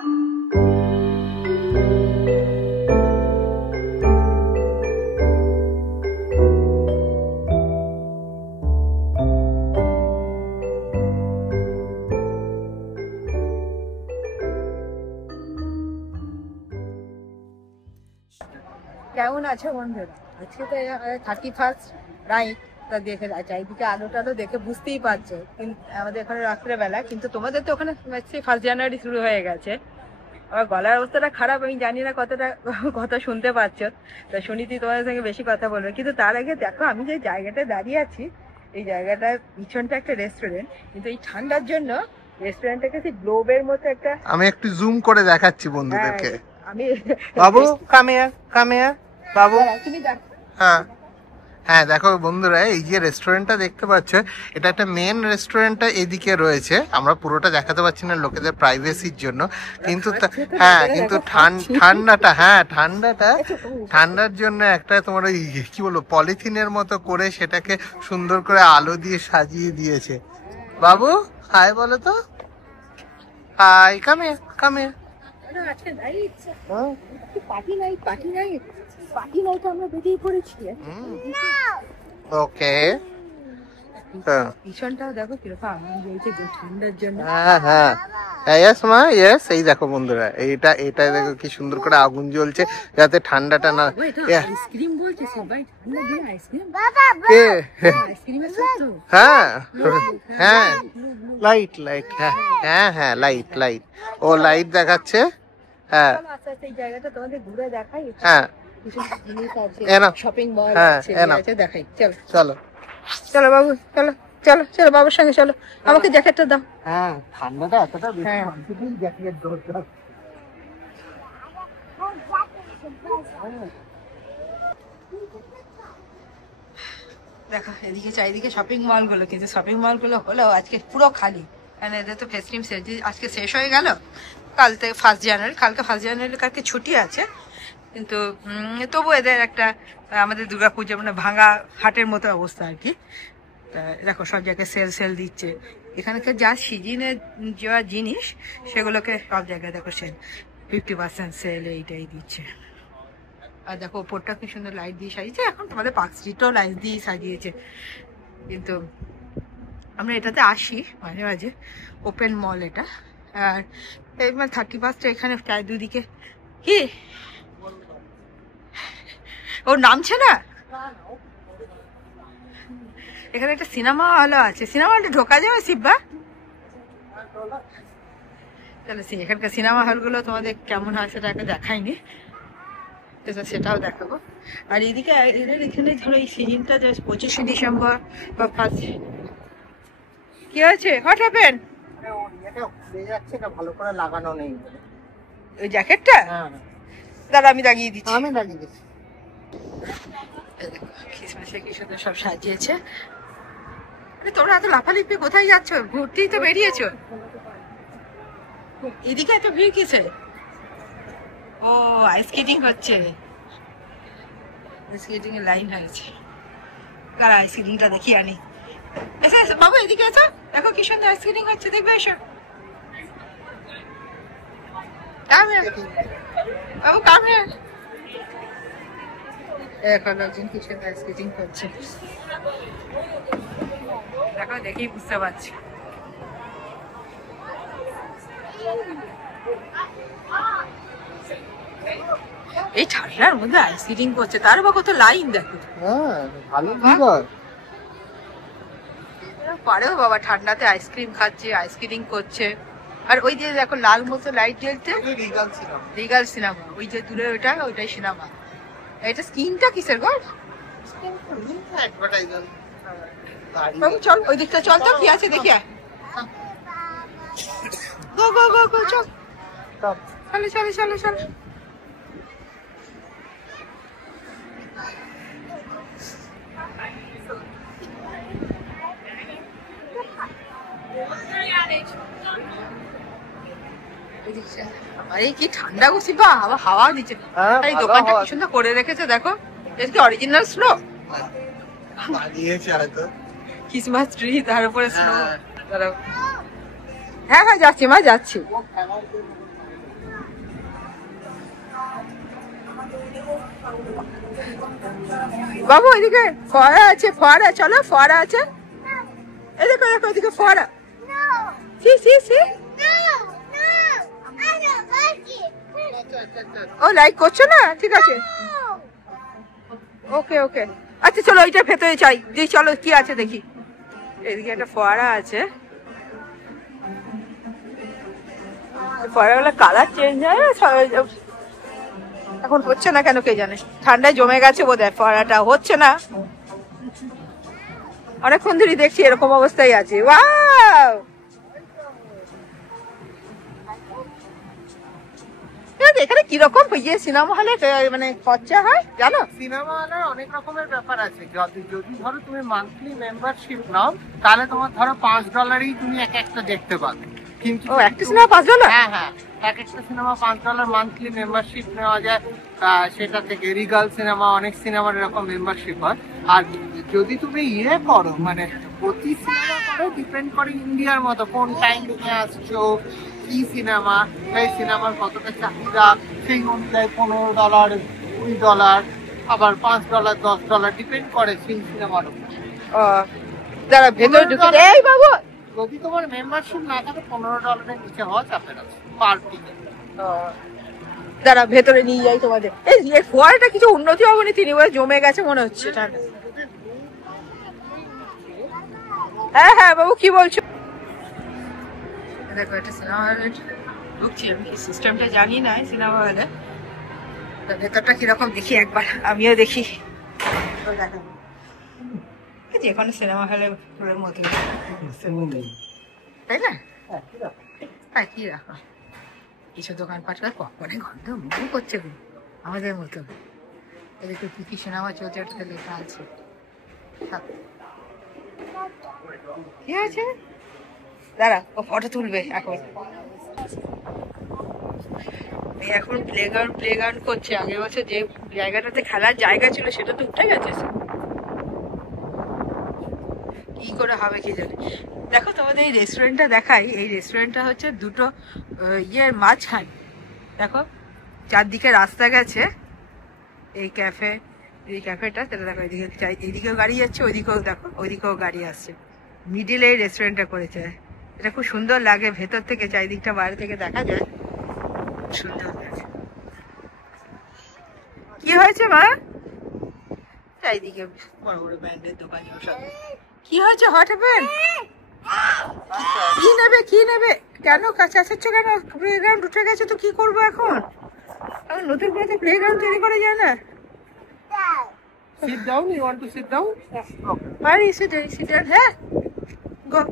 কেমন আছে বন্ধুরা? আজকে তো 31st নাইট, তা দেখে চারিদিকে আলো টালো দেখে বুঝতেই পারছো। কিন্তু আমাদের এখানে রাত্রেবেলা, কিন্তু তোমাদের তো ওখানে 1 জানুয়ারি শুরু হয়ে গেছে। আমার গলার অবস্থাটা খারাপ, আমি জানি না কতটা কথা শুনতে পাচ্ছ। তা শুনিতি তোমাদের সঙ্গে বেশি কথা বলবে, কিন্তু তার আগে দেখো আমি যে জায়গাটায় দাঁড়িয়ে আছি, এই জায়গাটার পিছনটা একটা রেস্টুরেন্ট, কিন্তু এই ঠান্ডার জন্য রেস্টুরেন্টটাকে সেই গ্লোবের মতো একটা, আমি একটু জুম করে দেখাচ্ছি বন্ধুদেরকে। আমি বাবু কামিয়া বাবু। তুমি দেখো, হ্যাঁ হ্যাঁ, দেখো বন্ধুরা, এই যে রেস্টুরেন্টটা দেখতে পাচ্ছ, এটা একটা মেন রেস্টুরেন্টটা এদিকে রয়েছে। আমরা পুরোটা দেখাতে পারছি না লোকেদের প্রাইভেসির জন্য, কিন্তু হ্যাঁ, কিন্তু ঠান্ডার জন্য একটা তোমার ওই কি বলবো পলিথিনের মতো করে সেটাকে সুন্দর করে আলো দিয়ে সাজিয়ে দিয়েছে। বাবু হাই বলো তো, হাই, কামিয়া। আজকে পার্টি নাইট আমরা বেরিয়ে পড়েছি। ওকে, পিছনটাও দেখো কিরকম আনন্দ হয়েছে ঠান্ডার জন্য। হ্যাঁ ইয়েস মা, ইয়েস। এই দেখো বন্ধুরা, এটা দেখো কি সুন্দর করে আগুন জ্বলছে যাতে ঠান্ডাটা না। আইসক্রিম বলছে সবাই, ঠান্ডা দিয়ে আইসক্রিম। কে? আইসক্রিমের শব্দ। হ্যাঁ লাইট, হ্যাঁ লাইট, ও লাইট দেখাচ্ছে। হ্যাঁ আচ্ছা, এই জায়গাটা তোমাদের ঘুরে দেখাই। হ্যাঁ, শপিং মল আছে, দেখাই। চলো চলো বাবু, চলো বাবুর সঙ্গে চলো। আমাকে জ্যাকেটটা দাও। হ্যাঁ, ঠান্ডাটা এতটা বেশি, জ্যাকেট দরকার। দেখো এদিকে চারিদিকে শপিং মল গুলো, কিন্তু শপিং মল গুলো হলো আজকে পুরো খালি, কারণ এদের তো ফেস্টিভ আজকে শেষ হয়ে গেল। কাল থেকে 1 জানুয়ারি, কালকে ছুটি আছে, কিন্তু তবু এদের একটা আমাদের দুর্গাপূজা মানে ভাঙা হাটের মতো অবস্থা আর কি। দেখো সব জায়গায় সেল দিচ্ছে। এখানকার যা সিজনের যা জিনিস সেগুলোকে সব জায়গায় দেখো সেল, 50% সেল এইটাই দিচ্ছে। আর দেখো ওপরটা কি সুন্দর লাইট দিয়ে সাজিয়েছে। এখন তোমাদের পার্ক স্ট্রিটও লাইট দিয়ে সাজিয়েছে, কিন্তু আমরা এটাতে আসি মাঝে মাঝে, ওপেন মল এটা। আর এবার 31 এখানে প্রায় দুদিকে কি ওর নামছে না, এখানে একটা সিনেমা হলও আছে। সিনেমা হলটা ঢোকা যাবে শিববা? তাহলে এখানকার সিনেমা হলগুলো তোমাদের কেমন হয় সেটা একটা দেখাইনি, সেটাও দেখাবো। আর এইদিকে এদের এখানে ধরো এই সিজনটা যে 25শে ডিসেম্বর বা 1 কি হয়েছে, হোয়াট হ্যাপেন? ভালো করে লাগানো নেই ওই জ্যাকেটটা। দাদা আমি লাগিয়ে দিচ্ছি। খ্রিসমাসের কি সুন্দর সব সাজিয়েছে। তোমরা এত লাফালিপি কোথায় যাচ্ছ? ঘুরতেই তো বেরিয়েছো। এদিকে এত ভিড় কিসে? ও আইস স্কেটিং হচ্ছে, স্কেটিং এর লাইন হয়েছে। কার আইস স্কেটিংটা দেখি আনি। এসো বাবু, এদিকে এসো, দেখো কি সুন্দর আইস স্কেটিং হচ্ছে, দেখবে এসো। বাবু কাম হিয়ার। এখন একজন কি সুন্দর আইস স্কেটিং করছে, দেখো দেখেই বুঝতে পারছি। এই ঠান্ডার মধ্যে আইস স্কেটিং করছে, তার বা কত লাইন দেখো। পারেও বাবা ঠান্ডাতে আইসক্রিম খাচ্ছে, আইস স্কেটিং করছে। আর ওই যে দেখো লাল মতো লাইট জ্বলছে, রিগাল সিনেমা, ওই যে দূরে ওইটাই সিনেমা। এটা স্কিনটা কিসের গো? বাবু চল ওই দিকটা, চল তো কি আছে দেখি। গো গো গো গো, চল চলো। এই কি ঠান্ডা গো শিবা, আবার হাওয়া দিচ্ছে। এই দোকানটা কি সুন্দর করে রেখেছে দেখো, এটা কি অরিজিনাল স্নো? ক্রিসমাস ট্রি, তার উপরে স্নো। হ্যাঁ যাচ্ছি মা, যাচ্ছি। বাবু এদিকে ফোয়ারা আছে, ফোয়ারা, চলো ফোয়ারা আছে, এই দেখো দেখো এদিকে ফোয়ারা। সি সি সি ও লাইক করছো না, ঠিক আছে ওকে ওকে। আচ্ছা চলো ওইটা ভেতরে চাই, যে চলো কি আছে দেখি। এদিকে একটা ফোয়ারা আছে, ফোয়ারাগুলো কালার চেঞ্জ হয় এখন হচ্ছে না কেন কে জানে, ঠান্ডায় জমে গেছে বোধহয়, ফোয়ারাটা হচ্ছে না। অনেকক্ষণ ধরে দেখছি এরকম অবস্থায় আছে। ওয়াও এখানে কিরকম ইয়ে সিনেমা হলে মানে খরচা হয় জানো? সিনেমা হলের অনেক রকমের ব্যাপার আছে। যদি ধরো তুমি মান্থলি মেম্বারশিপ নাও তাহলে তোমার ধরো $5 তুমি একটা দেখতে পাবে। কিন্তু একটা সিনেমা $5? হ্যাঁ হ্যাঁ, এক একটা সিনেমা $5 মান্থলি মেম্বারশিপ নেওয়া যায়। সেটা থেকে রিগাল সিনেমা, অনেক সিনেমার এরকম মেম্বারশিপ হয়। আর যদি তুমি ইয়ে করো মানে প্রতি সিনেমা করো, ডিপেন্ড করে ইন্ডিয়ার মতো কোন টাইম নিয়ে আসছো, কি সিনেমা, সেই সিনেমার কতটা চাহিদা, সেই অনুযায়ী $15, $20, আবার $5, $10 ডিপেন্ড করে সেই সিনেমার উপর। যারা ভেতরে ঢুকে এই বাবু, যদি তোমার মেম্বারশিপ না থাকে $15 নিচে হওয়া চাপে না পার টিকেট। যারা ভেতরে নিয়ে যাই তোমাদের। এই ফোয়ারাটা কিছু উন্নতি হবে না, 3 বছর জমে গেছে মনে হচ্ছে। হ্যাঁ হ্যাঁ বাবু কি বলছো? দেখো একটা সিনেমা হলে ঢুকছি, আমি কি সিস্টেমটা জানি না সিনেমা হলে, ভেতরটা কিরকম দেখি একবার, আমিও দেখি। যে কোনো সিনেমা হলে মতো তাই না? হ্যাঁ কি রাখো কিছু দোকানপাট পপকর্নে গন্ধ মুখ করছে আমাদের মতো। এদিকে কি কি সিনেমা চলছে ওটাতে লেখা আছে। কি আছে দাঁড়া, ও ফটো তুলবে এখন। এখন প্লেগ্রাউন্ড করছে। আগের বছর যে জায়গাটাতে খেলার জায়গা ছিল সেটা তো উঠে গেছে, কি করে হবে কি জানে। দেখো তোমাদের এই রেস্টুরেন্টটা দেখাই, এই রেস্টুরেন্টটা হচ্ছে দুটো ইয়ের মাঝখানে। দেখো চারদিকে রাস্তা গেছে, এই ক্যাফেটা সেটা দেখো, এইদিকেও গাড়ি যাচ্ছে, ওইদিকেও দেখো ওইদিকেও গাড়ি আসছে, মিডিলে এই রেস্টুরেন্টটা করেছে। এটা খুব সুন্দর লাগে, ভেতর থেকে চারিদিকটা বাইরে থেকে দেখা যায়, সুন্দর লাগে। কি হয়েছে মা? চারিদিকে বড় বড় ব্র্যান্ডের দোকান সব। কি হয়েছে? Hot happen? কি নেবে কেন কাছাচ্ছ কেন? প্লেগ্রাউন্ড উঠে গেছে তো কি করবো এখন? নতুন করে তো প্লেগ্রাউন্ড তৈরি করা যায় না। Sit down, you want to sit down? Where is it? Sit down. হ্যাঁ গো।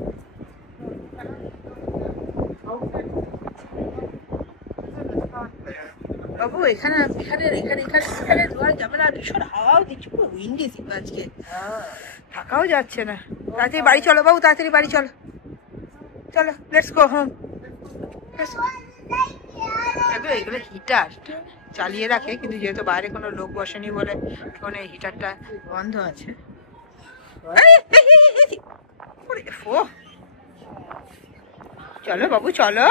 বাবু এখানে ধোয়া যাবে না, ভীষণ হাওয়াও দিচ্ছে, পুরো উইন্ডি আজকে, থাকাও যাচ্ছে না। তাড়াতাড়ি বাড়ি চলো বাবু, তাড়াতাড়ি বাড়ি চলো, চলো লেটস গো হোম। এগুলো হিটার চালিয়ে রাখে, কিন্তু যেহেতু বাইরে কোনো লোক বসেনি বলে এখন এই হিটারটা বন্ধ আছে। চলো বাবু চলো,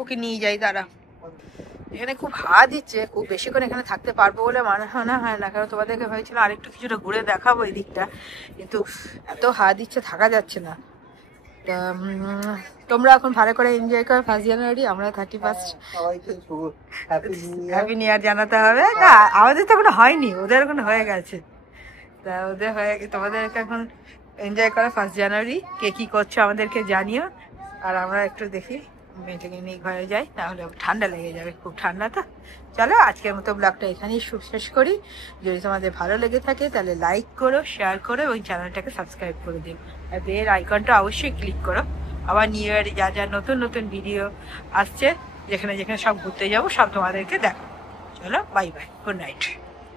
ওকে নিয়ে যাই দাঁড়া। এখানে খুব হাওয়া দিচ্ছে, খুব বেশিক্ষণ এখানে থাকতে পারবো বলে মনে হয় না, কারণ তোমাদেরকে হয়েছিল আরেকটু কিছুটা ঘুরে দেখাবো এই দিকটা, কিন্তু এত হাওয়া দিচ্ছে থাকা যাচ্ছে না। তোমরা এখন ভালো করে এনজয় করো 1 জানুয়ারি, আমরা 31 হ্যাপি নিউ ইয়ার জানাতে হবে। না আমাদের তো এখনো হয়নি, ওদের এখন হয়ে গেছে, তা ওদের হয়ে তোমাদেরকে এখন এনজয় করো 1 জানুয়ারি। কে কি করছো আমাদেরকে জানিও, আর আমরা একটু দেখি মেয়েটাকে নিয়ে ঘরে যাই, তাহলে ঠান্ডা লেগে যাবে, খুব ঠান্ডা তো। চলো আজকের মতো ব্লগটা এখানেই শেষ করি। যদি তোমাদের ভালো লেগে থাকে তাহলে লাইক করো, শেয়ার করো এবং চ্যানেলটাকে সাবস্ক্রাইব করে দিও, আর বেল আইকনটা অবশ্যই ক্লিক করো। আবার নিউ ইয়ারে যা নতুন ভিডিও আসছে, যেখানে সব ঘুরতে যাবো সব তোমাদেরকে দেখো। চলো বাই বাই, গুড নাইট।